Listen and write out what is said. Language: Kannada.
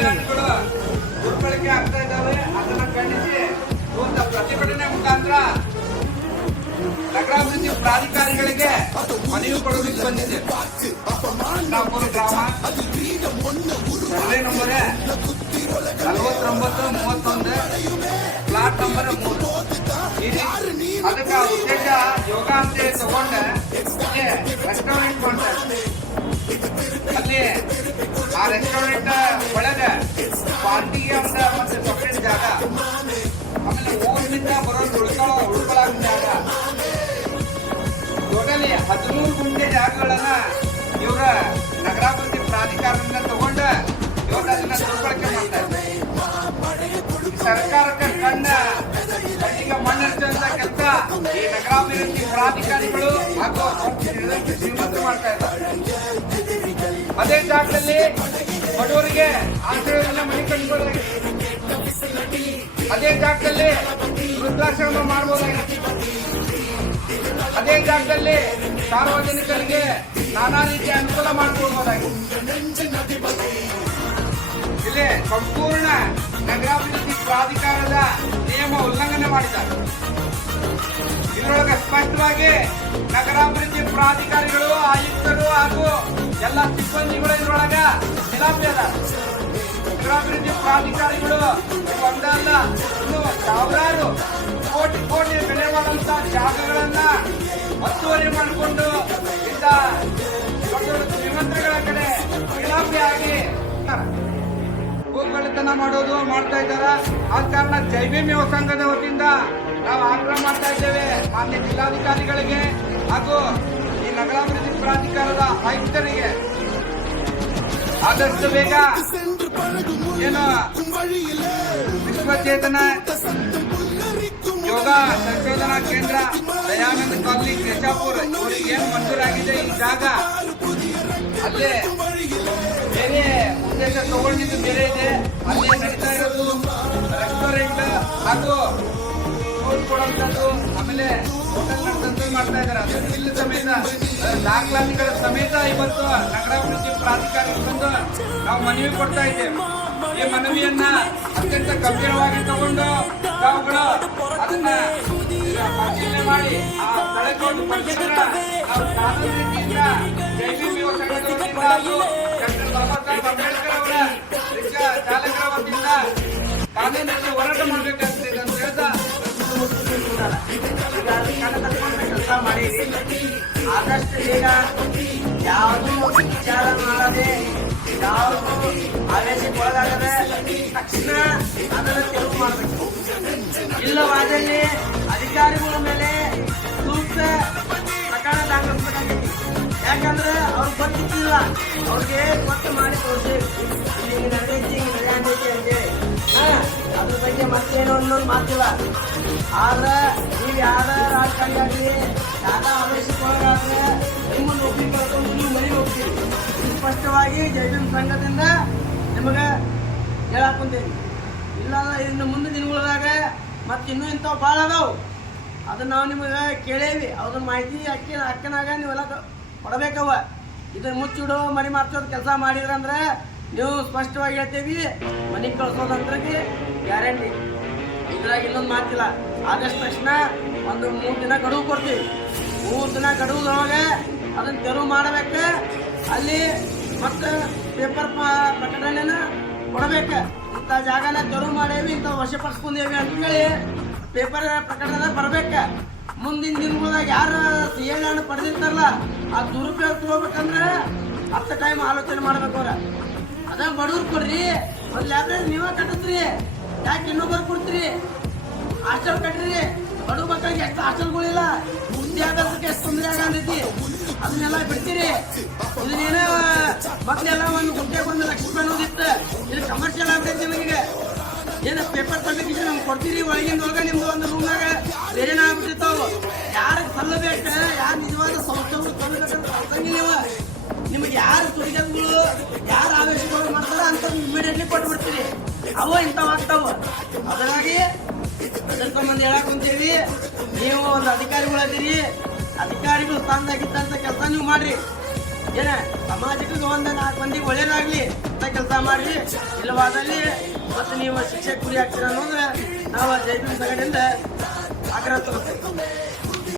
ಲ್ಯಾಂಡ್ಗಳು ದುರ್ಬಳಕೆ ಆಗ್ತಾ ಇದ್ದಾವೆ. ಅದನ್ನ ಖಂಡಿಸಿ ಇವತ್ತು ಪ್ರತಿಭಟನೆ ಮುಖಾಂತರ ನಗರಾಭಿವೃದ್ಧಿ ಪ್ರಾಧಿಕಾರಿಗಳಿಗೆ ಮನವಿ ಕೊಡೋದಕ್ಕೆ ಬಂದಿದೆ. ನಾಗಪುರ ಗ್ರಾಮ ಸರ್ವೆ ನಂಬರ್ 4931 ಪ್ಲಾಟ್ ನಂಬರ್ 3. ಅದಕ್ಕೆ ಉದ್ದೇಶ ಯೋಗ ಅಂತ ತಗೊಂಡ ರೆಸ್ಟೋರೆಂಟ್ ಮಾಡ್ತಾರೆ. ಅಲ್ಲಿ ಆ ರೆಸ್ಟೋರೆಂಟ್ ಒಳಗೆ ಪಾರ್ಟಿಗೆ ಒಂದು ಮತ್ತೆ ಸಪ್ರೇಟ್ ಜಾಗ, ಆಮೇಲೆ ಊರಿನಿಂದ ಬರೋದು ಉಳ್ಕೊಳ್ಳೋ ಜಾಗ, ಟೋಟಲಿ 13 ಗುಂಟೆ ಜಾಗಗಳನ್ನ ಇವರ ನಗರಾಭಿವೃದ್ಧಿ ಪ್ರಾಧಿಕಾರದಿಂದ ತಗೊಂಡ ಇವಾಗ ಅದನ್ನ ದುರ್ಬಳಕೆ ಮಾಡ್ತಾರೆ. ಸರ್ಕಾರಕ್ಕೆ ಕಣ್ಣಿಗೆ ಮಣ್ಣೆಚ್ಚುವಂತ ಕೆಲಸ ಈ ನಗರಾಭಿವೃದ್ಧಿ ಪ್ರಾಧಿಕಾರಿಗಳು ಹಾಗೂ ಶ್ರೀಮಂತರು ಮಾಡ್ತಾ ಇದ್ದಾರೆ. ಅದೇ ಜಾಗದಲ್ಲಿ ಬಡವರಿಗೆ ಆಶ್ರಯದಿಂದ ಮನೆ ಕಟ್ಕೊಳ್ಳೋದಾಗಿದೆ. ಅದೇ ಜಾಗದಲ್ಲಿ ವೃದ್ಧಾಶ್ರಮ ಮಾಡಬಹುದಾಗಿದೆ. ಅದೇ ಜಾಗದಲ್ಲಿ ಸಾರ್ವಜನಿಕರಿಗೆ ನಾನಾ ರೀತಿಯ ಅನುಕೂಲ ಮಾಡಿಕೊಡ್ಬೋದಾಗಿದೆ. ಇಲ್ಲಿ ಸಂಪೂರ್ಣ ನಗರಾಭಿವೃದ್ಧಿ ಪ್ರಾಧಿಕಾರದ ನಿಯಮ ಉಲ್ಲಂಘನೆ ಮಾಡಿದ್ದಾರೆ. ಇದರೊಳಗೆ ಸ್ಪಷ್ಟವಾಗಿ ನಗರಾಭಿವೃದ್ಧಿ ಪ್ರಾಧಿಕಾರಿಗಳು, ಆಯುಕ್ತರು ಹಾಗೂ ಎಲ್ಲ ಸಿಬ್ಬಂದಿಗಳು ಇದರೊಳಗ ಖಿಲಾಫಿ ಅದ. ನಗರಾಭಿವೃದ್ಧಿ ಪ್ರಾಧಿಕಾರಿಗಳು ಒಂದಲ್ಲ ಇನ್ನು ಸಾವಿರಾರು ಕೋಟಿ ಬೆಲೆ ಮಾಡುವಂತಹ ಜಾಗಗಳನ್ನ ಒತ್ತುವರಿ ಮಾಡಿಕೊಂಡು ಇಂಥ ಶ್ರೀಮಂತರುಗಳ ಕಡೆ ಖಿಲಾಫಿಯಾಗಿ ಭೂಕಳ್ಳತನ ಮಾಡೋದು ಮಾಡ್ತಾ ಇದ್ದಾರ. ಆದ ಕಾರಣ ಜೈ ಭೀಮ್ ಯುವ ಸಂಘದ ವತಿಯಿಂದ ನಾವು ಆಗ್ರಹ ಮಾಡ್ತಾ ಇದ್ದೇವೆ ಮಾನ್ಯ ಜಿಲ್ಲಾಧಿಕಾರಿಗಳಿಗೆ ಹಾಗೂ ಈ ನಗರಾಭಿವೃದ್ಧಿ ಪ್ರಾಧಿಕಾರದ ಆಯುಕ್ತರಿಗೆ ಆದಷ್ಟು ಬೇಗ ಏನು ವಿಶ್ವಚೇತನ ಯೋಗ ಸಂಶೋಧನಾ ಕೇಂದ್ರ ದಯಾನಂದ ಕಾಲನಿ ಕೇಶಾಪುರ ಇವರಿಗೆ ಏನು ಮಂಜೂರಾಗಿದೆ ಈ ಜಾಗ, ಅಲ್ಲೇ ಬೇರೆ ಉದ್ದೇಶ ತಗೊಂಡಿದ್ದು ಬೇರೆ ಇದೆ. ಅಲ್ಲಿ ನಡೀತಾ ಇರೋದು ರೆಸ್ಟೋರೆಂಟ್ ಹಾಗೂ ಫುಡ್ ಕೊಡುವಂಥದ್ದು, ಆಮೇಲೆ ಹೋಟೆಲ್ ನಡೆದಂತ ಮಾಡ್ತಾ ಇದ್ದಾರೆ. ಅದು ಬಿಲ್ ಸಮೇತ ದಾಖಲಾತಿಗಳ ಸಮೇತ ಇವತ್ತು ನಗರಾಭಿವೃದ್ಧಿ ಪ್ರಾಧಿಕಾರಕ್ಕೆ ಬಂದು ನಾವು ಮನವಿ ಕೊಡ್ತಾ ಇದ್ದೇವೆ. ಈ ಮನವಿಯನ್ನ ಅತ್ಯಂತ ಗಂಭೀರವಾಗಿ ತಗೊಂಡು ತಾವುಗಳು ಅದನ್ನ ಪರಿಶೀಲನೆ ಮಾಡಿ ಆ ಸ್ಥಳಕ್ಕೆ ಒಂದು ಪರಿಶೀಲನೆ ನಾವು ಕಾನೂನು ರೀತಿಯಿಂದ ಜೈ ಭೀಮ್ ಯುವ ಸಂಘದ ವತಿಯಿಂದ ಹಾಗೂ ಡಾಕ್ಟರ್ ಬಾಬಾ ಸಾಹೇಬ್ ಅಂಬೇಡ್ಕರ್ ಅವರ ರಿಕ್ಷಾ ಚಾಲಕರ ವತಿಯಿಂದ ಕಾನೂನಿನಲ್ಲಿ ಹೋರಾಟ ಮಾಡಬೇಕಾಗ್ತದೆ ಅಂತ ಹೇಳ್ತಾ ಕೆಲಸ ಮಾಡಿ ಆದಷ್ಟು ಬೇಗ ಯಾವುದು ವಿಚಾರ ಮಾಡದೆ, ಯಾವುದು ಆದೇಶಕ್ಕೆ ಒಳಗಾಗದೆ ತಕ್ಷಣ ಅದನ್ನು ತೆರವು ಮಾಡಬೇಕು. ಇಲ್ಲವಾದಲ್ಲಿ ಅಧಿಕಾರಿಗಳ ಮೇಲೆ ಸೂಕ್ತ ಪ್ರಕರಣ ದಾಖಲಿಸಬೇಕಾಗಿದೆ. ಯಾಕಂದ್ರೆ ಅವ್ರಿಗೆ ಗೊತ್ತಿಲ್ಲ, ಅವ್ರಿಗೆ ಗೊತ್ತು ಮಾಡಿ ತೋರಿಸಿ ಹಿಂಗೆ ನಡೆದೈತಿ ಅಂತೇಳಿ ಅದ್ರ ಬಗ್ಗೆ ಮತ್ತೇನೋ ಅನ್ನೋದು ಮಾತಿಲ್ಲ. ಆದ್ರೆ ನೀವು ಯಾರ ರಾಜಕಾರಣಿ ಆಗಲಿ ಯಾರ ಆದೇಶಕ್ಕೆ ಒಳಗಾದ್ರೆ ನಿಮ್ಮ ನೌಕರಿ ಕಳ್ಕೊಂಡು ನೀವು ಮನೆಗೆ ಹೋಗ್ತೀರಿ. ಸ್ಪಷ್ಟವಾಗಿ ಜೈ ಭೀಮ್ ಸಂಘದಿಂದ ನಿಮಗೆ ಹೇಳಾಕೊಂತೀನಿ. ಇಲ್ಲ ಇನ್ನು ಮುಂದೆ ದಿನಗಳದಾಗ ಮತ್ತು ಇನ್ನೂ ಇಂಥವು ಭಾಳ ಅದಾವು. ಅದನ್ನ ನಾವು ನಿಮಗೆ ಕೇಳೇವಿ. ಅದನ್ನ ಮಾಹಿತಿ ಅಕ್ಕನಾಗ ನೀವೆಲ್ಲ ಕೊಡಬೇಕವ. ಇದನ್ನು ಮುಚ್ಚಿಡೋ ಮನೆ ಮಾಡ್ಸೋದು ಕೆಲಸ ಮಾಡಿದ್ರಂದ್ರೆ ನೀವು ಸ್ಪಷ್ಟವಾಗಿ ಹೇಳ್ತೀವಿ ಮನೆಗೆ ಕಳ್ಸೋದಂದ್ರಿಗೆ ಗ್ಯಾರಂಟಿ. ಇದ್ರಾಗ ಇನ್ನೊಂದು ಮಾತಿಲ್ಲ. ಆದಷ್ಟು ತಕ್ಷಣ ಒಂದು 3 ದಿನ ಗಡುವು ಕೊಡ್ತೀವಿ. 3 ದಿನ ಗಡುವುದೊಳಗೆ ಅದನ್ನು ತೆರವು ಮಾಡಬೇಕು. ಅಲ್ಲಿ ಮತ್ತು ಪೇಪರ್ ಪ್ರಕಟಣೆನ ಕೊಡಬೇಕು. ಇಂಥ ಜಾಗನ ತೆರವು ಮಾಡೇವಿ, ಇಂಥ ವಶಪಡಿಸ್ಕೊಂಡೇವಿ ಅಂತೇಳಿ ಪೇಪರ್ ಪ್ರಕಟಣೆ ಬರಬೇಕು. ಮುಂದಿನ ದಿನಗಳಾಗ ಯಾರು CA ಪಡೆದಿರ್ತಾರಲ್ಲ ಆ ದುರುಪಯೋಗ ತಗೋಬೇಕಂದ್ರೆ 10 ಟೈಮ್ ಆಲೋಚನೆ ಮಾಡ್ಬೇಕು. ಅವ್ರ ಅದ ಬಡವ್ರು ಕೊಡ್ರಿ, ಒಂದು ಲೈಬ್ರರಿ ನೀವೇ ಕಟ್ಟಿಸ್ರಿ, ಯಾಕೆ ಇನ್ನೊಬ್ಬರು ಕೊಡ್ತೀರಿ? ಹಾಸ್ಟೆಲ್ ಕಟ್ಟ್ರಿ. ಬಡವ ಮಕ್ಕಳಿಗೆ ಎಷ್ಟು ಹಾಸ್ಟೆಲ್ಗಳಿಲ್ಲ, ವಿದ್ಯಾಭ್ಯಾಸಕ್ಕೆ ಎಷ್ಟು ತೊಂದರೆ ಆಗಂತೈತಿ, ಅದನ್ನೆಲ್ಲ ಬಿಡ್ತೀರಿ. ಇದನ್ನೇನೋ ಮಕ್ಕಳೆಲ್ಲ ಒಂದು ಗುಂಟೆಗೆ 1 ಲಕ್ಷ ರೂಪಾಯಿ ಅನ್ನೋದಿತ್ತು. ಇದು ಕಮರ್ಷಿಯಲ್ ಆಗ್ತೈತಿ. ನಿಮಗೆ ಏನು ಪೇಪರ್ ಪಬ್ಲಿಕೇಶನ್ ನಮ್ಗೆ ಕೊಡ್ತೀರಿ, ಒಳಗಿಂದೊಳಗೆ ನಿಮ್ದು ಒಂದು ರೂಮ್ನಾಗ ಬೇರೆ ಆಗ್ಬಿಟ್ಟಿರ್ತಾವೆ. ಯಾರಿಗೆ ಸಲ್ಲಬೇಕು, ಯಾರು ನಿಜವಾದ ಸಂಸ್ಥೆಗಳು ಸಲ್ಲಬೇಕಂತ ಕಲ್ಸಂಗಿಲ್ಲ ನೀವು. ನಿಮಗೆ ಯಾರು ಸುರಿಗಳು ಯಾರು ಆವೇಶಗಳು ಮಾಡ್ತಾರ ಅಂತ ಇಮಿಡಿಯೇಟ್ಲಿ ಕೊಟ್ಬಿಡ್ತೀರಿ. ಅವು ಇಂಥವಾಗ್ತಾವ. ಅದರಾಗಿ ಅದ್ರ ಸಂಬಂಧ ಹೇಳಕ್ ಕುಂತೀವಿ. ನೀವು ಒಂದು ಅಧಿಕಾರಿಗಳದಿರಿ, ಅಧಿಕಾರಿಗಳು ಸ್ಥಾನದಾಗಿದ್ದಂಥ ಕೆಲಸ ನೀವು ಮಾಡ್ರಿ. ಏನ ಸಮಾಜಕ್ಕೆ ಒಂದು 4 ಮಂದಿಗೆ ಒಳ್ಳೇದಾಗ್ಲಿ ಅಂತ ಕೆಲಸ ಮಾಡ್ರಿ. ಇಲ್ಲವಾದಲ್ಲಿ ಮತ್ತು ನೀವು ಶಿಕ್ಷೆ ಗುರಿ ಆಗ್ತೀರ ಅನ್ನೋದು ನಾವು ಜೈವಿಕ ಸಂಘಟನೆಯಿಂದ ಆಗ್ರಹ ತಗೋತೀವಿ.